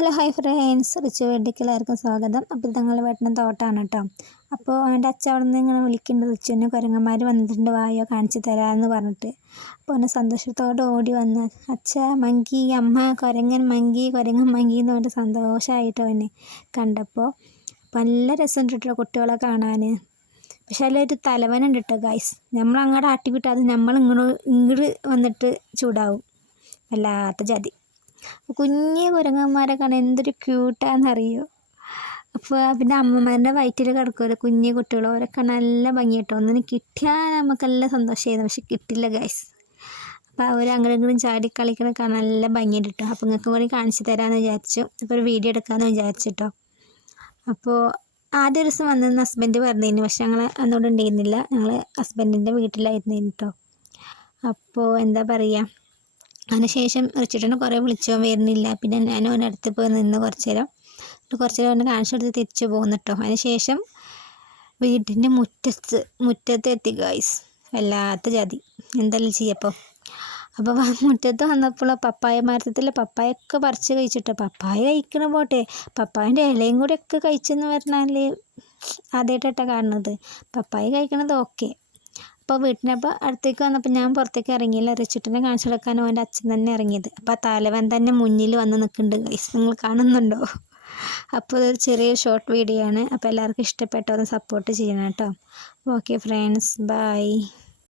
Hello hi friends, rich വേണ്ടിക്ക് എല്ലാവർക്കും സ്വാഗതം. അപ്പോൾ ഞങ്ങൾ വീട്ടിൻ്റെ തോട്ടമാണ് കേട്ടോ. അപ്പോൾ എൻ്റെ അച്ഛൻ അവിടെ നിന്ന് ഇങ്ങനെ വിളിക്കുന്നുണ്ട്, റിച്ചുവിന് കുരങ്ങന്മാർ വന്നിട്ടുണ്ട്, വായോ കാണിച്ച് തരാമെന്ന് പറഞ്ഞിട്ട്. അപ്പോൾ അവന് സന്തോഷത്തോടെ ഓടി വന്ന് അച്ഛ മങ്കി, അമ്മ കുരങ്ങൻ മങ്കി എന്ന് പറഞ്ഞിട്ട് സന്തോഷമായിട്ട് അവന് കണ്ടപ്പോൾ. നല്ല രസമുണ്ട് കേട്ടോ കുട്ടികളെ കാണാൻ. പക്ഷെ അതിലൊരു തലവനുണ്ട് കേട്ടോ ഗൈസ്. നമ്മൾ അങ്ങോട്ട് ആട്ടിവിട്ട് അത് നമ്മൾ ഇങ്ങോട്ട് വന്നിട്ട് ചൂടാവും. വല്ലാത്ത ജാതി കുഞ്ഞു കുരങ്ങന്മാരെ കാണാൻ എന്തൊരു ക്യൂട്ടാണെന്നറിയോ. അപ്പോൾ പിന്നെ അമ്മമാരുടെ വയറ്റിൽ കിടക്കുമല്ലോ കുഞ്ഞു കുട്ടികൾ, അവരൊക്കെ നല്ല ഭംഗി കേട്ടോ. ഒന്നിന് കിട്ടിയാൽ നമുക്കെല്ലാം സന്തോഷമായിരുന്നു, പക്ഷെ കിട്ടില്ല ഗൈസ്. അപ്പോൾ അവർ അങ്ങനെ ഇങ്ങോട്ടും ചാടി കളിക്കണ കാണാൻ നല്ല ഭംഗിയുണ്ട് കേട്ടോ. അപ്പോൾ നിങ്ങൾക്ക് കൂടി കാണിച്ചു തരാമെന്ന് വിചാരിച്ചു. അപ്പോൾ ഒരു വീഡിയോ എടുക്കാമെന്ന് വിചാരിച്ചിട്ടോ. അപ്പോൾ ആദ്യ ദിവസം വന്നെന്ന് ഹസ്ബൻഡ് പറഞ്ഞിരുന്നു, പക്ഷെ ഞങ്ങൾ അന്നോട് ഉണ്ടായിരുന്നില്ല, ഞങ്ങൾ ഹസ്ബൻഡിൻ്റെ വീട്ടിലായിരുന്നു കേട്ടോ. അപ്പോൾ എന്താ പറയുക, അതിനുശേഷം റിച്ചിട്ടനെ കുറേ വിളിച്ചോ വരുന്നില്ല. പിന്നെ ഞാൻ അവൻ്റെ അടുത്ത് പോയി നിന്ന് കുറച്ച് നേരം അവനെ കാണിച്ചു കൊടുത്ത് തിരിച്ചു പോകുന്നു കേട്ടോ. അതിനുശേഷം വീടിൻ്റെ മുറ്റത്ത് എത്തി ഗൈസ്. വല്ലാത്ത ജാതി എന്തെല്ലാം ചെയ്യപ്പോൾ. അപ്പോൾ മുറ്റത്ത് വന്നപ്പോൾ പപ്പായ മരത്തിൽ പപ്പായൊക്കെ പറിച്ച് കഴിച്ചിട്ടോ. പപ്പായ കഴിക്കണ പോട്ടെ, പപ്പായൻ്റെ ഇലയും കൂടെ ഒക്കെ കഴിച്ചെന്ന് പറഞ്ഞാൽ ആദ്യമായിട്ടാണ് കാണുന്നത്. പപ്പായ കഴിക്കണത് ഓക്കെ. അപ്പോൾ വീട്ടിനപ്പോൾ അടുത്തേക്ക് വന്നപ്പോൾ ഞാൻ പുറത്തേക്ക് ഇറങ്ങിയില്ല, റിച്ചിട്ടിനെ കാണിച്ചു കൊടുക്കാനും അവൻ്റെ അച്ഛൻ തന്നെ ഇറങ്ങിയത്. അപ്പോൾ ആ തലവൻ തന്നെ മുന്നിൽ വന്ന് നിൽക്കുന്നുണ്ട് ഗൈസ്, നിങ്ങൾ കാണുന്നുണ്ടോ? അപ്പോൾ ഇതൊരു ചെറിയ ഷോർട്ട് വീഡിയോ ആണ്. അപ്പോൾ എല്ലാവർക്കും ഇഷ്ടപ്പെട്ടോ ഒന്ന് സപ്പോർട്ട് ചെയ്യണം കേട്ടോ. Okay friends, by.